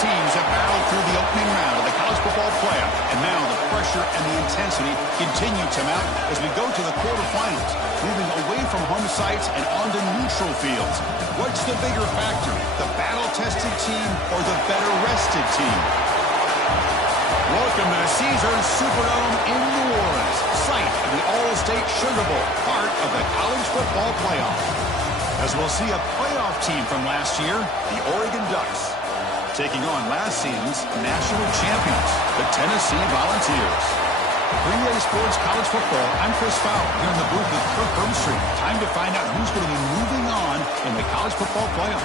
teams have battled through the opening round of the college football playoff, and now the pressure and the intensity continue to mount as we go to the quarterfinals, moving away from home sites and onto neutral fields. What's the bigger factor, the battle-tested team or the better-rested team? Welcome to the Caesars Superdome in New Orleans, site of the All-State Sugar Bowl, part of the college football playoff. As we'll see a playoff team from last year, the Oregon Ducks, taking on last season's national champions, the Tennessee Volunteers. For EA Sports College Football, I'm Chris Fowler, here in the booth with Kirk Herbstreit. Time to find out who's going to be moving on in the college football playoff.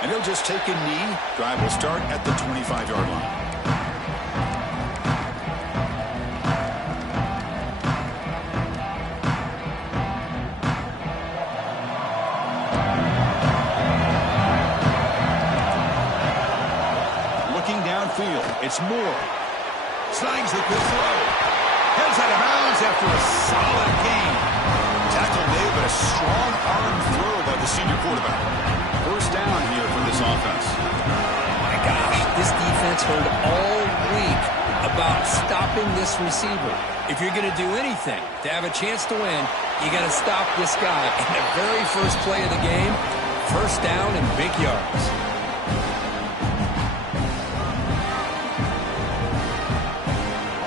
And he'll just take a knee. Drive will start at the 25-yard line. Looking downfield, it's Moore. Slides the good throw. Heads out of bounds after a solid gain. Tackle made, but a strong arm throw by the senior quarterback. First down here for this offense. My gosh, this defense heard all week about stopping this receiver. If you're going to do anything to have a chance to win, you got to stop this guy. And the very first play of the game, first down and big yards.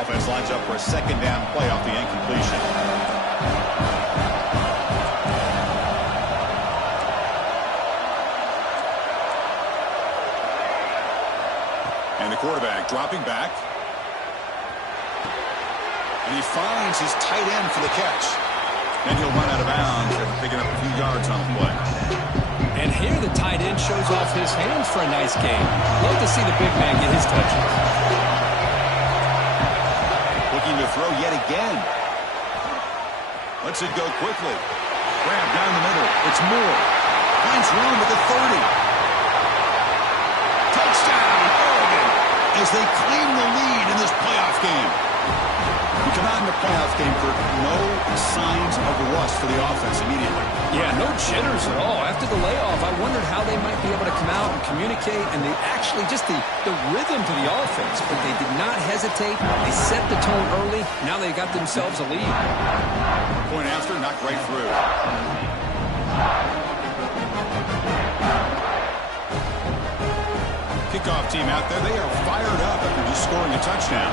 Offense lines up for a second down play off the incompletion. And the quarterback dropping back. And he finds his tight end for the catch. Then he'll run out of bounds after picking up a few yards on the play. And here the tight end shows off his hands for a nice game. Love to see the big man get his touches. Looking to throw yet again. Lets it go quickly. Grab down the middle. It's Moore. Finds room at the 30. Touchdown, Oregon, as they claim the lead in this playoff game. We come out in the playoff game for no signs of rust for the offense immediately. Yeah, no jitters at all. After the layoff, I wondered how they might be able to come out and communicate, and they actually just the rhythm to the offense. But they did not hesitate. They set the tone early. Now they got themselves a lead. Point after, knocked right through. Kickoff team out there, they are fired up after just scoring a touchdown.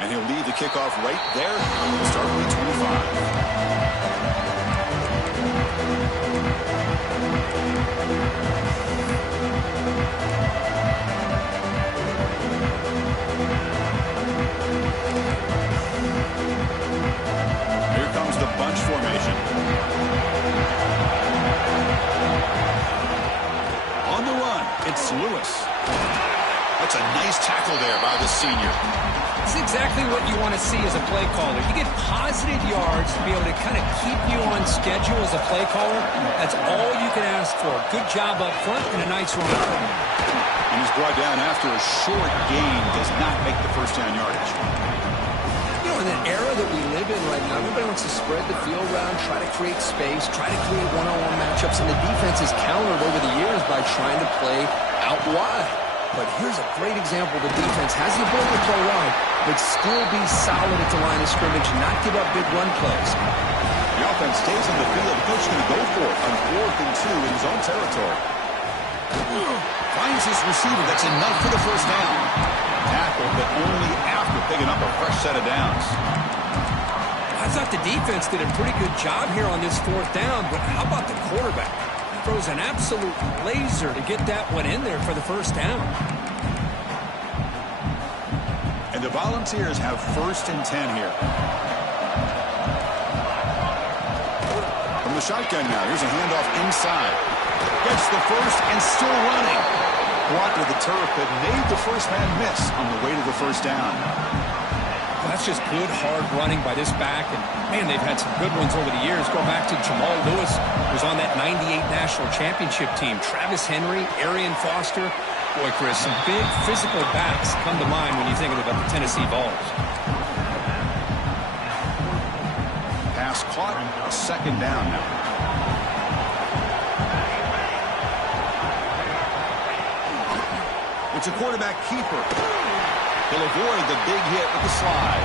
And he'll lead the kickoff right there. He'll start with 25. Here comes the bunch formation. On the run, it's Lewis. That's a nice tackle there by the senior. It's exactly what you want to see as a play caller. You get positive yards to be able to kind of keep you on schedule as a play caller. That's all you can ask for. Good job up front and a nice run. And he's brought down after a short gain. Does not make the first down yardage. You know, in the era that we live in right now, everybody wants to spread the field around, try to create space, try to create one-on-one matchups, and the defense is countered over the years by trying to play out wide. But here's a great example. The defense has the ability to play wide, but still be solid at the line of scrimmage, not give up big run plays. The offense stays on the field. The coach is going to go for it on 4th and 2 in his own territory. Finds his receiver. That's enough for the first down. Tackle, but only after picking up a fresh set of downs. I thought the defense did a pretty good job here on this 4th down, but how about the quarterback? Throws an absolute laser to get that one in there for the first down. And the Volunteers have 1st and 10 here. From the shotgun now, here's a handoff inside. Gets the first and still running. Blocked to the turf, but made the first man miss on the way to the first down. Well, that's just good, hard running by this back. And, man, they've had some good ones over the years. Go back to Jamal Lewis, who was on that 98 National Championship team. Travis Henry, Arian Foster. Boy, Chris, some big physical backs come to mind when you think about the Tennessee Vols. Pass caught, second down now. It's a quarterback keeper. He'll avoid the big hit with the slide.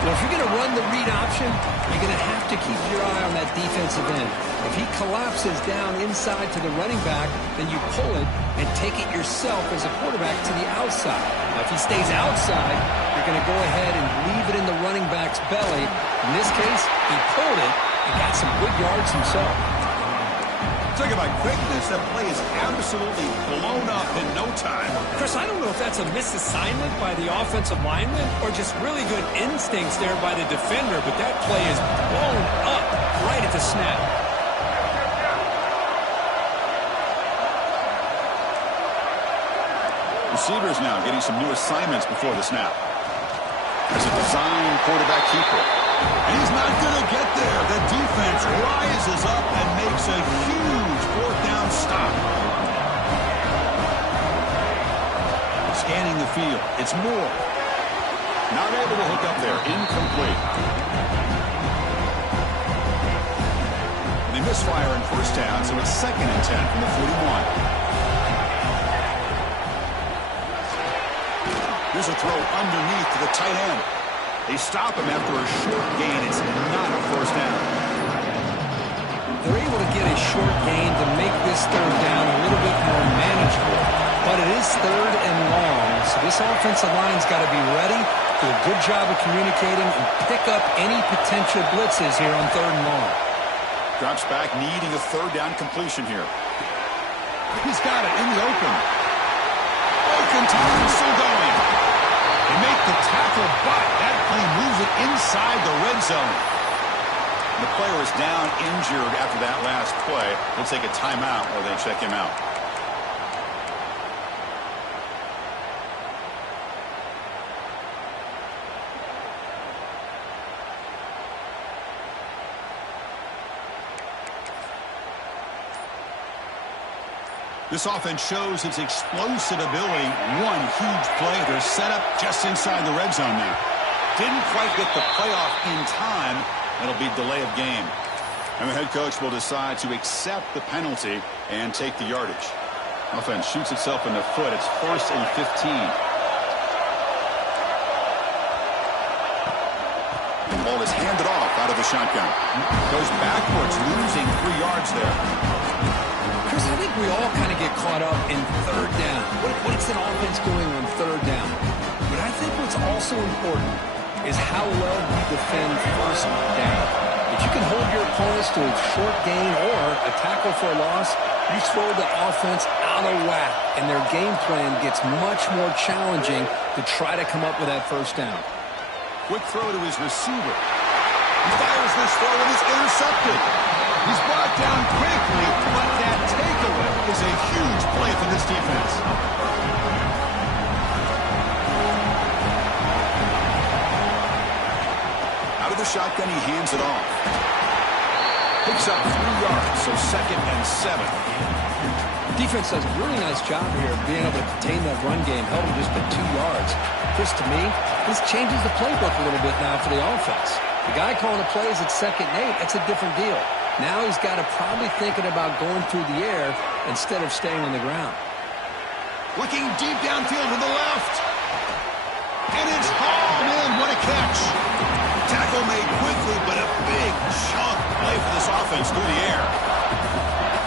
Well, if you're going to run the read option, you're going to have to keep your eye on that defensive end. If he collapses down inside to the running back, then you pull it and take it yourself as a quarterback to the outside. Now, if he stays outside, you're going to go ahead and leave it in the running back's belly. In this case, he pulled it and got some good yards himself. Talking about quickness, that play is absolutely blown up in no time. Chris, I don't know if that's a misassignment by the offensive lineman or just really good instincts there by the defender, but that play is blown up right at the snap. Receivers now getting some new assignments before the snap. There's a design quarterback keeper. And he's not going to get there. The defense rises up and makes a huge fourth down stop. Scanning the field. It's Moore. Not able to hook up there. Incomplete. And they misfire in first down, so it's 2nd and 10 from the 41. Here's a throw underneath to the tight end. They stop him after a short gain. It's not a first down. They're able to get a short gain to make this third down a little bit more manageable. But it is 3rd and long, so this offensive line's got to be ready, do a good job of communicating, and pick up any potential blitzes here on 3rd and long. Drops back, needing a third down completion here. He's got it in the open. Broken time, still going. They make the tackle, but that play moves it inside the red zone. The player is down injured after that last play. They'll take a timeout or they check him out. This offense shows its explosive ability. One huge play. They're set up just inside the red zone now. Didn't quite get the playoff in time. It'll be delay of game. And the head coach will decide to accept the penalty and take the yardage. Offense shoots itself in the foot. It's 1st and 15. The ball is handed off out of the shotgun. Goes backwards, losing 3 yards there. Chris, I think we all kind of get caught up in 3rd down. What's an offense doing on 3rd down? But I think what's also important is how well we defend 1st down. If you can hold your opponents to a short gain or a tackle for a loss, you throw the offense out of whack, and their game plan gets much more challenging to try to come up with that 1st down. Quick throw to his receiver. He fires this throw and it's intercepted. He's brought down quickly, but that takeaway is a huge play for this defense. Out of the shotgun, he hands it off. Picks up 3 yards, so 2nd and 7. Defense does a really nice job here of being able to contain that run game, held him just to 2 yards. Chris, to me, this changes the playbook a little bit now for the offense. The guy calling the plays at 2nd and 8, that's a different deal. Now he's got to probably thinking about going through the air instead of staying on the ground. Looking deep downfield to the left. And it's hauled in. What a catch. Tackle made quickly, but a big chunk play for this offense through the air.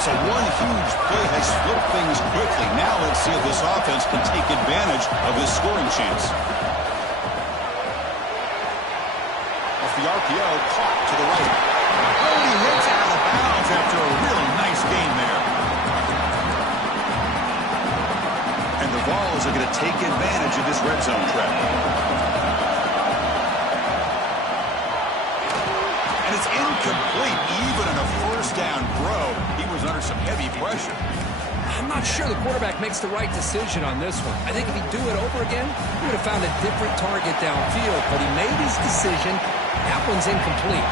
So one huge play has flipped things quickly. Now let's see if this offense can take advantage of this scoring chance. Off the RPO, caught to the right. Oh, he hits out of bounds after a really nice gain there. And the Vols are going to take advantage of this red zone trap. And it's incomplete, even on a 1st down throw. He was under some heavy pressure. I'm not sure the quarterback makes the right decision on this one. I think if he'd do it over again, he would have found a different target downfield, but he made his decision. That one's incomplete.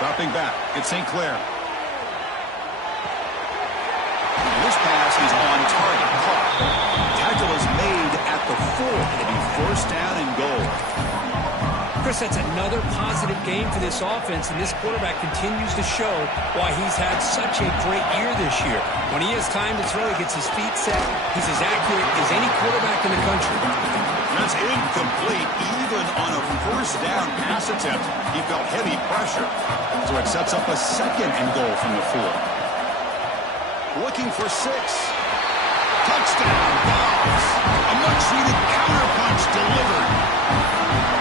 Dropping back, it's St. Clair. This pass is on target. Caught. Tackle is made at the 4. It'll be first down and goal. Chris, that's another positive game for this offense, and this quarterback continues to show why he's had such a great year this year. When he has time to throw, he gets his feet set. He's as accurate as any quarterback in the country. That's incomplete. Even on a first down pass attempt, he felt heavy pressure. So it sets up a second and goal from the 4. Looking for 6. Touchdown, Dobbs. A much-needed counterpunch delivered.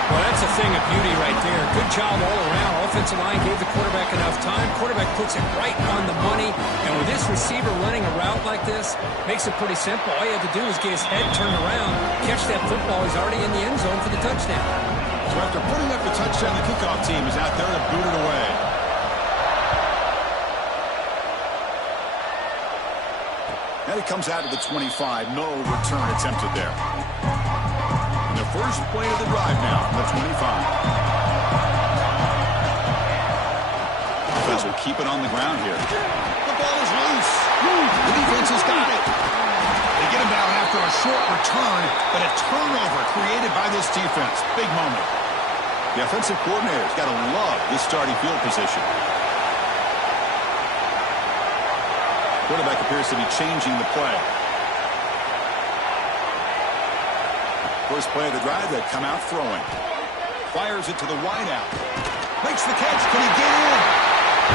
Well, that's a thing of beauty right there. Good job all around. Offensive line gave the quarterback enough time. Quarterback puts it right on the money. And with this receiver running a route like this, makes it pretty simple. All you have to do is get his head turned around, catch that football. He's already in the end zone for the touchdown. So after putting up the touchdown, the kickoff team is out there to boot it away. And it comes out to the 25. No return attempted there. And the first play of the drive now, the 25. Offense will keep it on the ground here. The ball is loose. The defense has got it. They get him down after a short return, but a turnover created by this defense. Big moment. The offensive coordinator's got to love this starting field position. Quarterback appears to be changing the play. First play of the drive, they come out throwing. Fires it to the wideout. Makes the catch. Can he get in?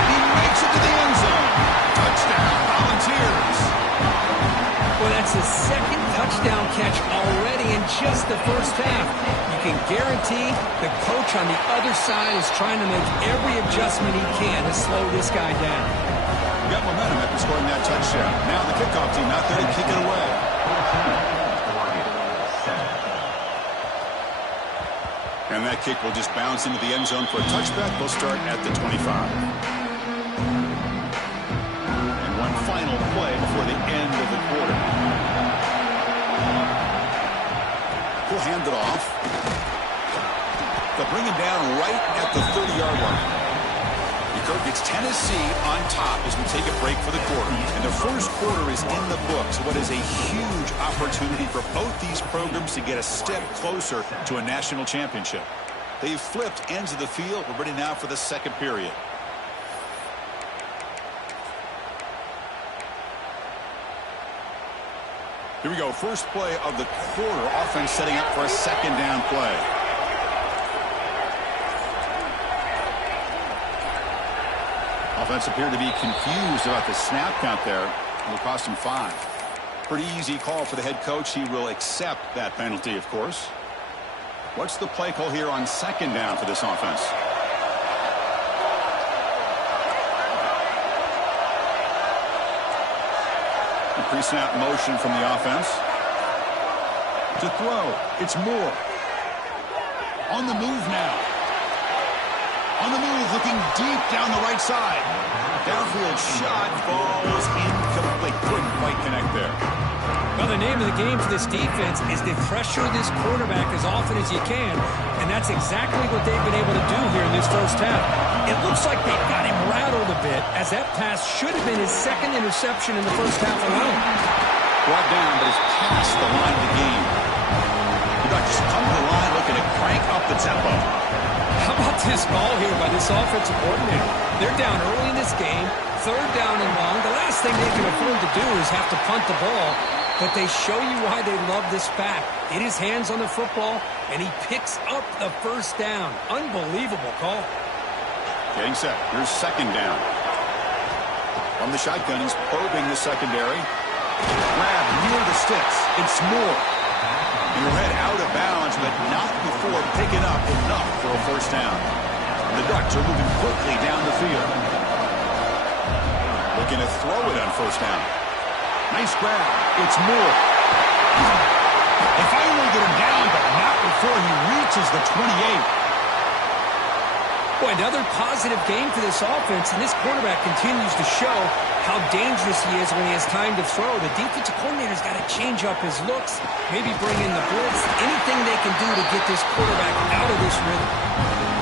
He makes it to the end zone. Touchdown, Volunteers. Well, that's his second touchdown catch already in just the first half. You can guarantee the coach on the other side is trying to make every adjustment he can to slow this guy down. Got momentum after scoring that touchdown. Now the kickoff team out there to kick it away. And that kick will just bounce into the end zone for a touchback. They'll start at the 25. And one final play before the end of the quarter. He'll hand it off. They'll bring him down right at the 30-yard line. Kirk, it's Tennessee on top as we take a break for the quarter. And the first quarter is in the books. What is a huge opportunity for both these programs to get a step closer to a national championship. They've flipped ends of the field. We're ready now for the second period. Here we go. First play of the quarter. Offense setting up for a second down play. Offense appeared to be confused about the snap count there. It'll cost him 5. Pretty easy call for the head coach. He will accept that penalty, of course. What's the play call here on second down for this offense? The pre-snap motion from the offense. To throw. It's Moore. On the move now. On the move, looking deep down the right side. Downfield shot falls incomplete. Couldn't quite connect there. Well, the name of the game for this defense is to pressure this quarterback as often as you can, and that's exactly what they've been able to do here in this first half. It looks like they've got him rattled a bit, as that pass should have been his second interception in the first half alone. Brought down, but it's past the line of the game. The Ducks come to the line looking to crank up the tempo. How about this call here by this offensive coordinator? They're down early in this game, third down and long. The last thing they can afford to do is have to punt the ball, but they show you why they love this back. Get his hands on the football, and he picks up the first down. Unbelievable call. Getting set. Here's second down. From the shotgun, he's probing the secondary. Grab near the sticks. It's Moore. He'll head out of bounds, but not before picking up enough for a first down. The Ducks are moving quickly down the field. Looking to throw it on first down. Nice grab. It's Moore. They finally get him down, but not before he reaches the 28. Boy, another positive game for this offense, and this quarterback continues to show how dangerous he is when he has time to throw. The defensive coordinator's got to change up his looks, maybe bring in the blitz, anything they can do to get this quarterback out of this rhythm.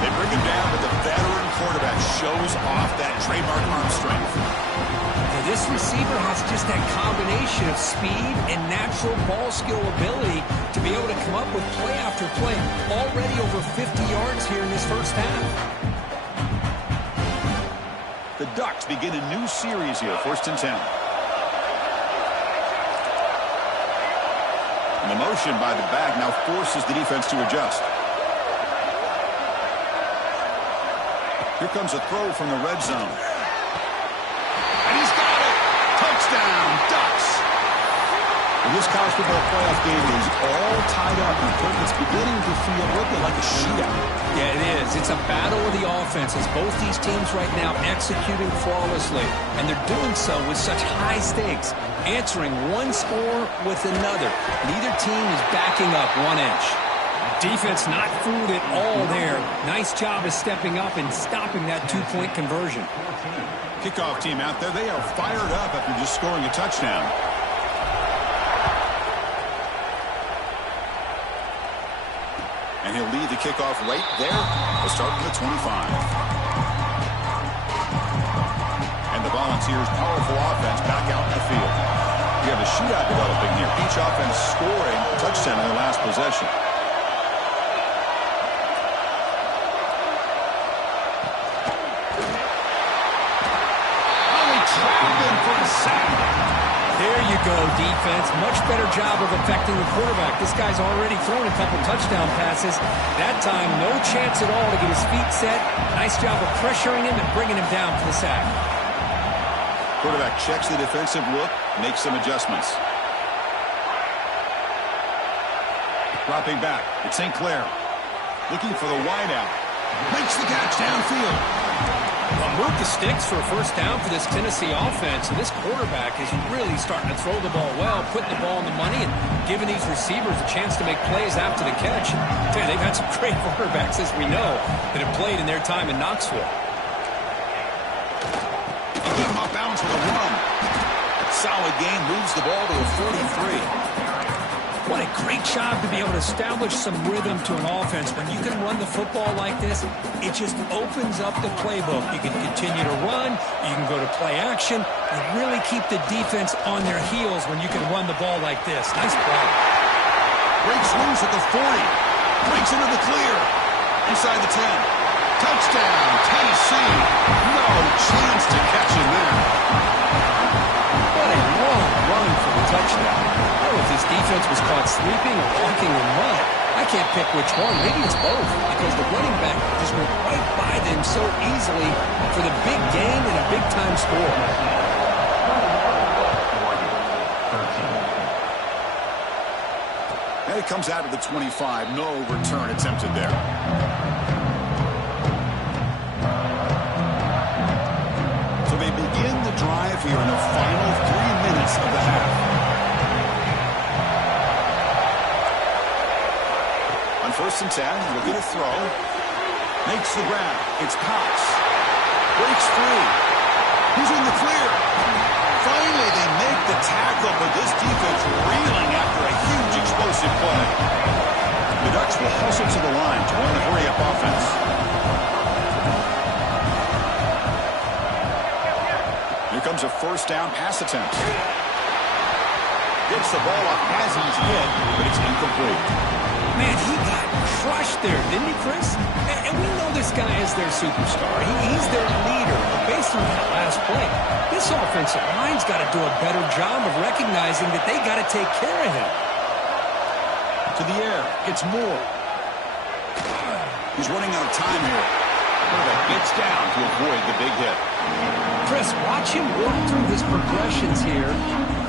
They bring him down, but the veteran quarterback shows off that trademark arm strength. Now, this receiver has just that combination of speed and natural ball skill ability to be able to come up with play after play. Already over 50 yards here in this first half. The Ducks begin a new series here, 1st and 10. And the motion by the back now forces the defense to adjust. Here comes a throw from the red zone. And he's got it! Touchdown, Ducks! And this college football playoff game is all tied up, and it's beginning to feel a little bit like a shootout. Yeah, it is. It's a battle of the offenses. Both these teams right now executing flawlessly, and they're doing so with such high stakes, answering one score with another. Neither team is backing up 1 inch. Defense not fooled at all there. Nice job of stepping up and stopping that two-point conversion. Kickoff team out there, they are fired up after just scoring a touchdown. And he'll lead the kickoff right there. We'll start from the 25. And the Volunteers' powerful offense back out in the field. We have a shootout developing here. Each offense scoring a touchdown in their last possession. There you go, defense. Much better job of affecting the quarterback. This guy's already thrown a couple touchdown passes. That time, no chance at all to get his feet set. Nice job of pressuring him and bringing him down for the sack. Quarterback checks the defensive look, makes some adjustments. Dropping back, it's St. Clair. Looking for the wideout. Makes the catch downfield. Well, move the sticks for a first down for this Tennessee offense. And this quarterback is really starting to throw the ball well, putting the ball in the money, and giving these receivers a chance to make plays after the catch. They've had some great quarterbacks, as we know, that have played in their time in Knoxville. He got him off balance with a run. Solid game, moves the ball to a 43. What a great job to be able to establish some rhythm to an offense. When you can run the football like this, it just opens up the playbook. You can continue to run. You can go to play action. You really keep the defense on their heels when you can run the ball like this. Nice play. Great swings at the 40. Breaks into the clear. Inside the 10. Touchdown, Tennessee. No chance to catch him there. What a long run for the touchdown. I don't know if this defense was caught sleeping or walking in mud. I can't pick which one. Maybe it's both, because the running back just went right by them so easily for the big gain and a big-time score. And it comes out of the 25. No return attempted there. So they begin the drive here in the final 3 minutes of the half. On 1st and 10, looking to throw. Makes the grab. It's Cox. Breaks free. He's in the clear. Finally, they make the tackle, but this defense reeling after a huge explosive play. The Ducks will hustle to the line to run the hurry-up offense. Here comes a first down pass attempt. Gets the ball off as he's hit, but it's incomplete. Man, he got crushed there, didn't he, Chris? And we know this guy is their superstar. He's their leader. But based on that last play, this offensive line's got to do a better job of recognizing that they got to take care of him. To the air, it's Moore. He's running out of time here. Quarterback gets down to avoid the big hit. Chris, watch him work through his progressions here.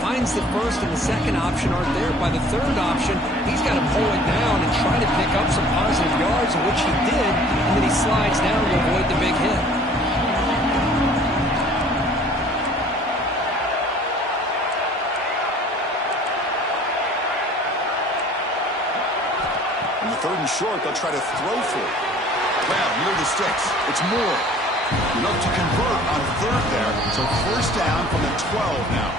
Finds the first and the second option aren't there. By the third option, he's got to pull it down and try to pick up some positive yards, which he did, and then he slides down to avoid the big hit. In the 3rd and short, they'll try to throw for it. Grab near the sticks. It's Moore. You look to convert on third there. So first down from the 12 now.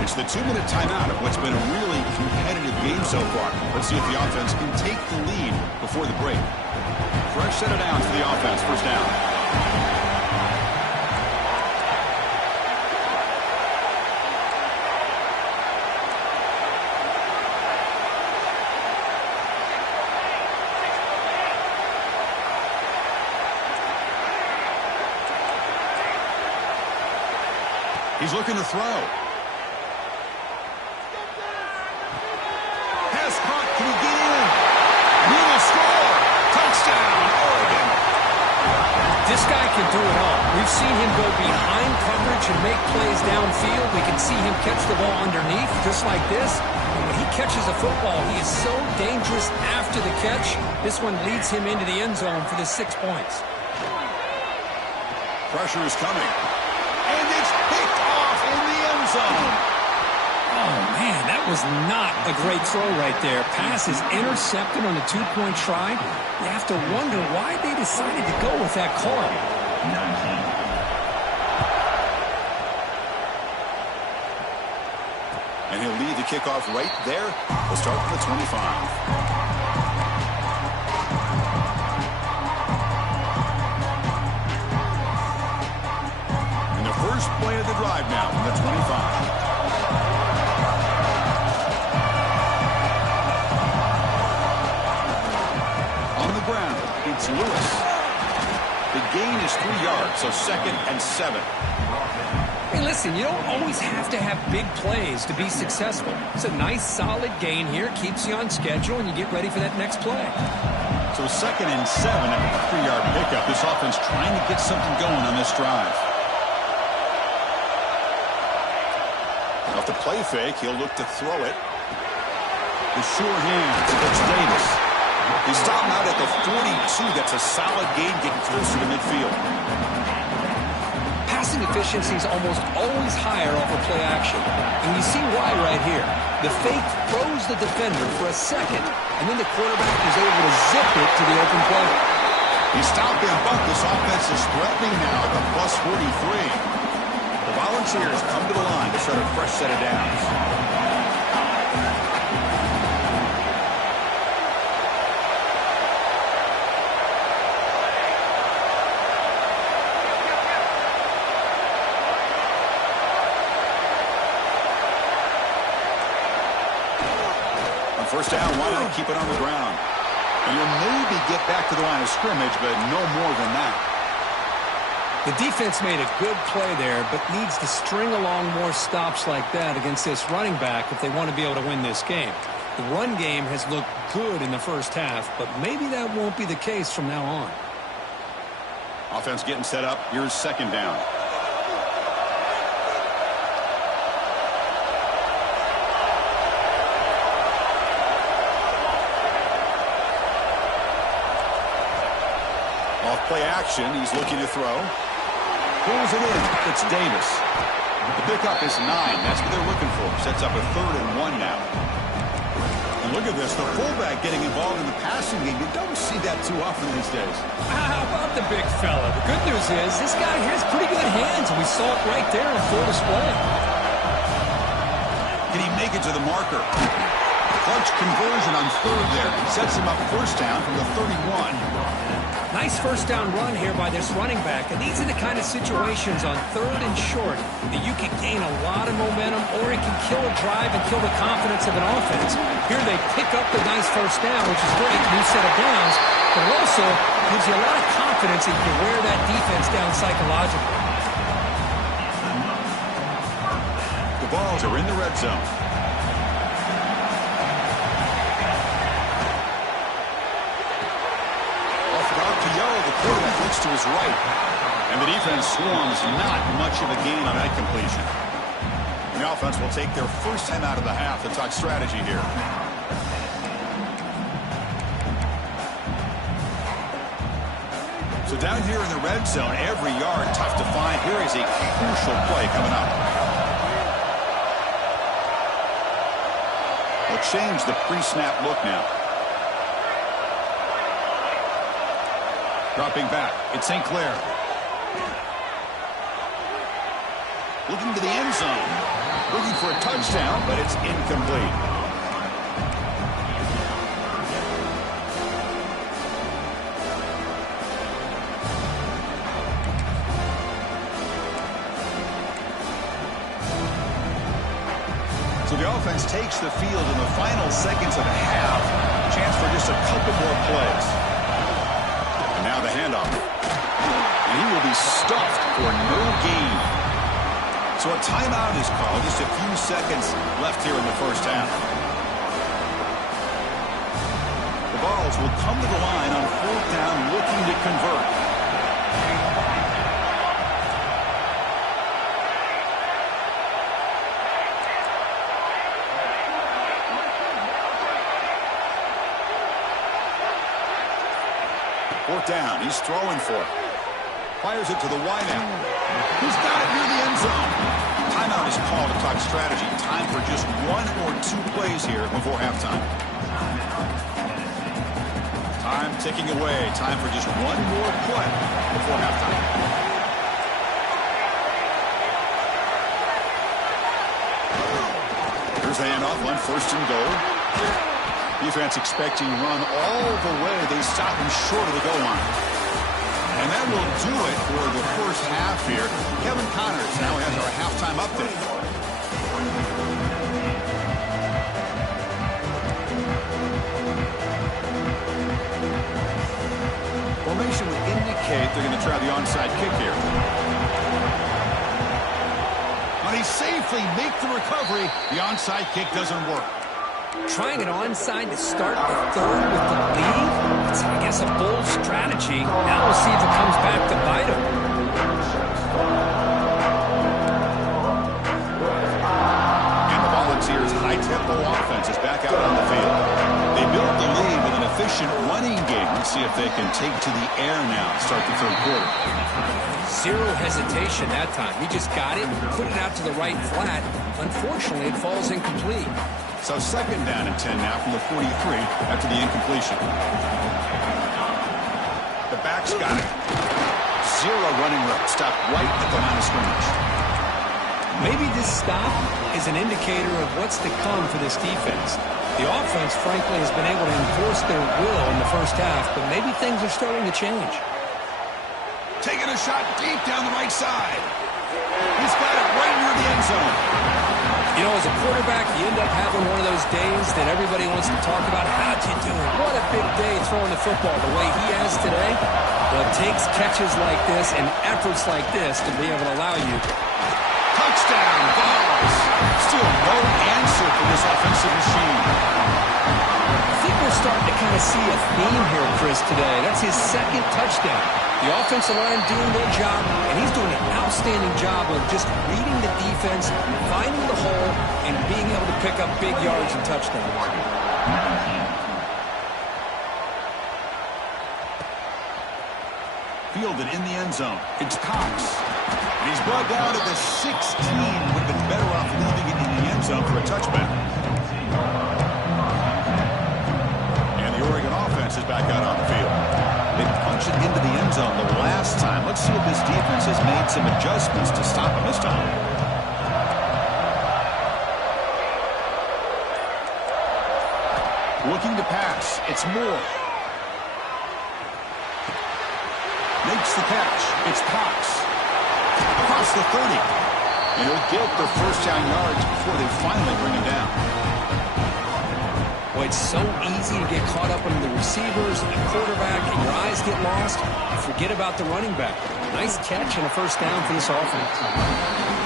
It's the 2-minute timeout of what's been a really competitive game so far. Let's see if the offense can take the lead before the break. Fresh set of downs for the offense. First down. He's looking to throw. Pass caught. Can he get in? He will score. Touchdown, Oregon. This guy can do it all. We've seen him go behind coverage and make plays downfield. We can see him catch the ball underneath, just like this. And when he catches a football, he is so dangerous after the catch. This one leads him into the end zone for the 6 points. Pressure is coming. And it's picked off in the end zone. Oh, man, that was not a great throw right there. Pass is intercepted on the 2-point try. You have to wonder why they decided to go with that call. And he'll lead the kickoff right there. We'll start from the 25. First play of the drive now from the 25. On the ground, it's Lewis. The gain is 3 yards, so 2nd and 7. Hey, listen, you don't always have to have big plays to be successful. It's a nice, solid gain here. Keeps you on schedule, and you get ready for that next play. So 2nd and 7 at a 3-yard pickup. This offense trying to get something going on this drive. Off the play fake, he'll look to throw it. The sure hands, it's Davis. He's stopped out at the 42. That's a solid gain, getting closer to midfield. Passing efficiency is almost always higher off of play action. And you see why right here. The fake throws the defender for a second, and then the quarterback is able to zip it to the open play. He stopped and bumped. This offense is threatening now at the plus 43. The Volunteers come to the line to start a fresh set of downs. On first down, why not keep it on the ground? And you'll maybe get back to the line of scrimmage, but no more than that. The defense made a good play there, but needs to string along more stops like that against this running back if they want to be able to win this game. The run game has looked good in the first half, but maybe that won't be the case from now on. Offense getting set up. Here's 2nd down. Off play action, he's looking to throw. Pulls it in. It's Davis. The pickup is 9. That's what they're looking for. Sets up a 3rd and 1 now. And look at this. The fullback getting involved in the passing game. You don't see that too often these days. How about the big fella? The good news is this guy has pretty good hands, and we saw it right there on full display. Can he make it to the marker? Clutch conversion on 3rd there. Sets him up first down from the 31. Nice first down run here by this running back. And these are the kind of situations on 3rd and short that you can gain a lot of momentum, or it can kill a drive and kill the confidence of an offense. Here they pick up the nice first down, which is great, new set of downs, but it also gives you a lot of confidence that you can wear that defense down psychologically. The balls are in the red zone. The quarterback looks to his right. And the defense swarms not much of a gain on that completion. And the offense will take their first time out of the half to talk strategy here. So down here in the red zone, every yard tough to find. Here is a crucial play coming up. They'll change the pre-snap look now. Dropping back, it's St. Clair. Looking to the end zone. Looking for a touchdown, but it's incomplete. So the offense takes the field in the final seconds of the half. Chance for just a couple more plays. And now the handoff. And he will be stuffed for no gain. So a timeout is called. Just a few seconds left here in the first half. The Vols will come to the line on 4th down, looking to convert. Fourth down, he's throwing for it. Fires it to the wideout. He's got it near the end zone. Timeout is called to talk strategy. Time for just 1 or 2 plays here before halftime. Time ticking away. Time for just 1 more play before halftime. Here's the handoff on 1st and goal. Defense expecting run all the way. They stop him short of the goal line. And that will do it for the first half here. Kevin Connors now has our halftime update. Formation would indicate they're going to try the onside kick here. But he safely makes the recovery. The onside kick doesn't work. Trying it onside to start the third with the lead? It's, I guess, a bold strategy. Now we'll see if it comes back to bite him. And the Volunteers' high-tempo offense is back out on the field. They built the lead with an efficient running game. Let's see if they can take to the air now and start the third quarter. Zero hesitation that time. He just got it, put it out to the right flat. Unfortunately, it falls incomplete. So 2nd down and 10 now from the 43 after the incompletion. The back's got it. Zero running room. Stopped right at the line of scrimmage. Maybe this stop is an indicator of what's to come for this defense. The offense, frankly, has been able to enforce their will in the first half, but maybe things are starting to change. Taking a shot deep down the right side. He's got it right near the end zone. You know, as a quarterback, you end up having one of those days that everybody wants to talk about. How'd you do it? What a big day throwing the football the way he has today. Well, it takes catches like this and efforts like this to be able to allow you. Touchdown, Vols. Still no answer for this offensive machine. I think we're starting to kind of see a theme here, Chris, today. That's his 2nd touchdown. The offensive line doing their job, and he's doing an outstanding job of just reading the defense, finding the hole, and being able to pick up big yards and touchdowns. Fielded in the end zone. It's Cox. And he's brought down at the 16. Would have been better off leaving it in the end zone for a touchback. And the Oregon offense is back out on the field. They punched it into the end zone the last time. Let's see if this defense has made some adjustments to stop him this time. Looking to pass. It's Moore. Makes the catch. It's Cox. Across the 30. And he'll get the first down yards before they finally bring him down. Boy, it's so easy to get caught up in the receivers and the quarterback, and your eyes get lost. You forget about the running back. Nice catch and a first down for this offense.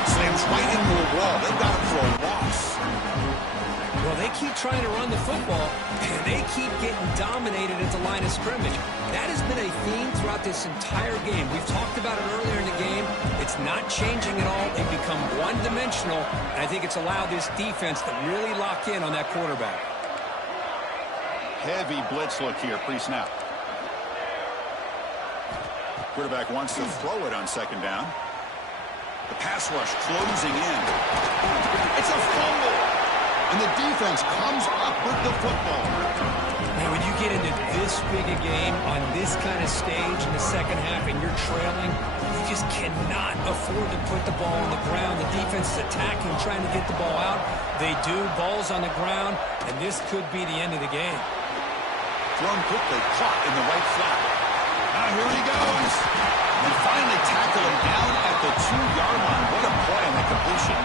Slams right into the wall. They've got him for a loss. Well, they keep trying to run the football, and they keep getting dominated at the line of scrimmage. That has been a theme throughout this entire game. We've talked about it earlier in the game. It's not changing at all. They've become one-dimensional, and I think it's allowed this defense to really lock in on that quarterback. Heavy blitz look here, pre-snap. Quarterback wants to throw it on 2nd down. The pass rush closing in. It's a fumble. And the defense defense comes up with the football. Man, when you get into this big a game on this kind of stage in the second half and you're trailing, you just cannot afford to put the ball on the ground. The defense is attacking, trying to get the ball out. They do. Ball's on the ground, and this could be the end of the game. Thrown quickly, caught in the right flat. Now here he goes. And finally tackle him down at the 2-yard line. What a play on that completion.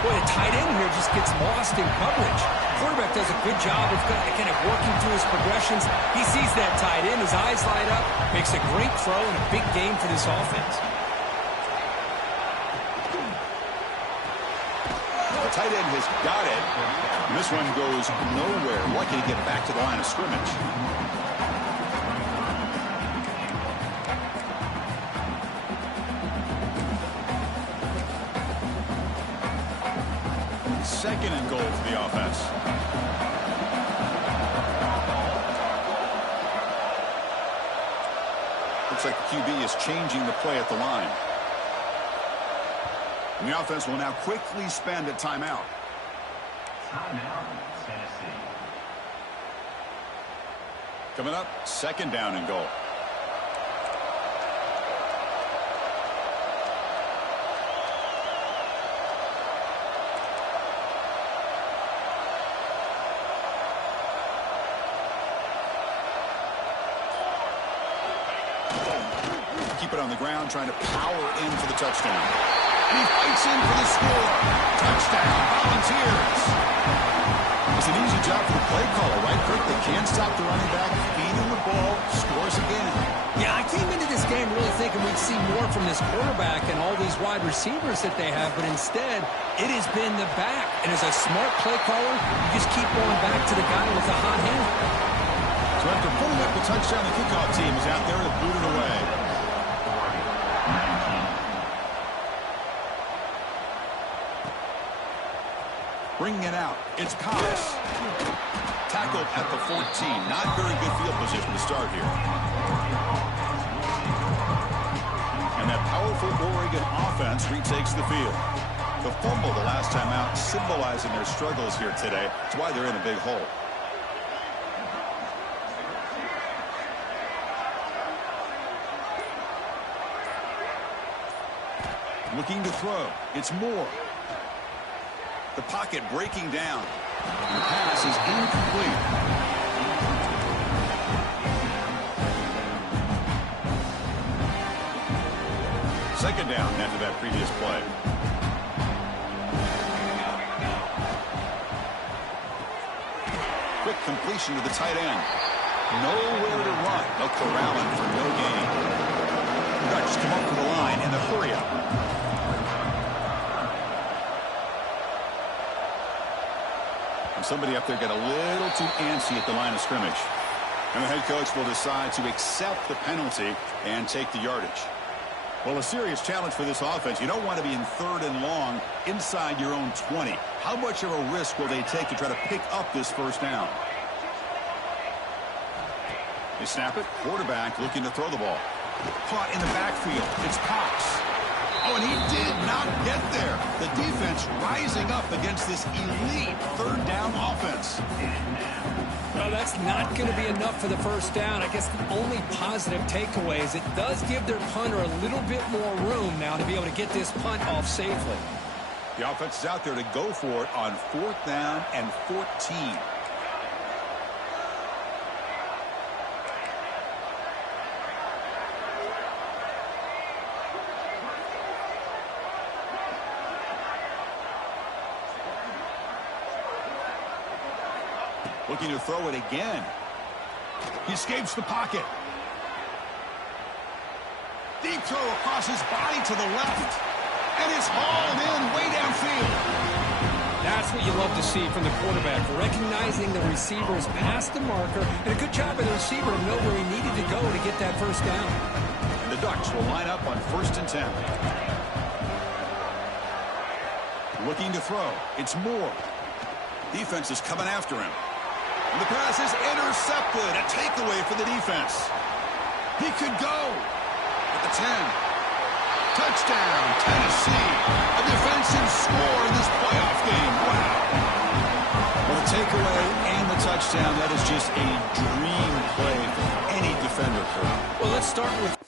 Boy, the tight end here just gets lost in coverage. The quarterback does a good job of kind of working through his progressions. He sees that tight end, his eyes light up, makes a great throw and a big game for this offense. The tight end has got it. And this one goes nowhere. Lucky to get back to the line of scrimmage. Second and goal for the offense. Looks like the QB is changing the play at the line. And the offense will now quickly spend a timeout. Timeout, Tennessee. Coming up, second down and goal. Keep it on the ground, trying to power in for the touchdown. And he fights in for the score. Touchdown, Volunteers. It's an easy job for the play caller, right, Kirk? They can't stop the running back, feed him the ball, scores again. Yeah, I came into this game really thinking we'd see more from this quarterback and all these wide receivers that they have, but instead, it has been the back. And as a smart play caller, you just keep going back to the guy with the hot hand. So after pulling up the touchdown, the kickoff team is out there to boot it away. Bringing it out, it's Cox. Tackled at the 14. Not very good field position to start here. And that powerful Oregon offense retakes the field. The fumble the last time out symbolizing their struggles here today. That's why they're in a big hole. Looking to throw. It's Moore. The pocket breaking down. The pass is incomplete. Second down after that previous play. Quick completion to the tight end. Nowhere to run. They'll corral him for no gain. Dutch come up to the line in the hurry-up. Somebody up there got a little too antsy at the line of scrimmage. And the head coach will decide to accept the penalty and take the yardage. Well, a serious challenge for this offense. You don't want to be in third and long inside your own 20. How much of a risk will they take to try to pick up this first down? They snap it. Quarterback looking to throw the ball. Caught in the backfield. It's Cox. Oh, and he did not get there. The defense rising up against this elite third down offense. Well, that's not going to be enough for the first down. I guess the only positive takeaway is it does give their punter a little bit more room now to be able to get this punt off safely. The offense is out there to go for it on 4th down and 14. Looking to throw it again. He escapes the pocket. Deep throw across his body to the left. And it's hauled in way downfield. That's what you love to see from the quarterback. Recognizing the receiver's past the marker. And a good job by the receiver to know where he needed to go to get that first down. And the Ducks will line up on 1st and 10. Looking to throw. It's Moore. Defense is coming after him. And the pass is intercepted. A takeaway for the defense. He could go at the 10. Touchdown, Tennessee. A defensive score in this playoff game. Wow. touchdown. That is just a dream play for any defender, Kurt. Well, let's start with...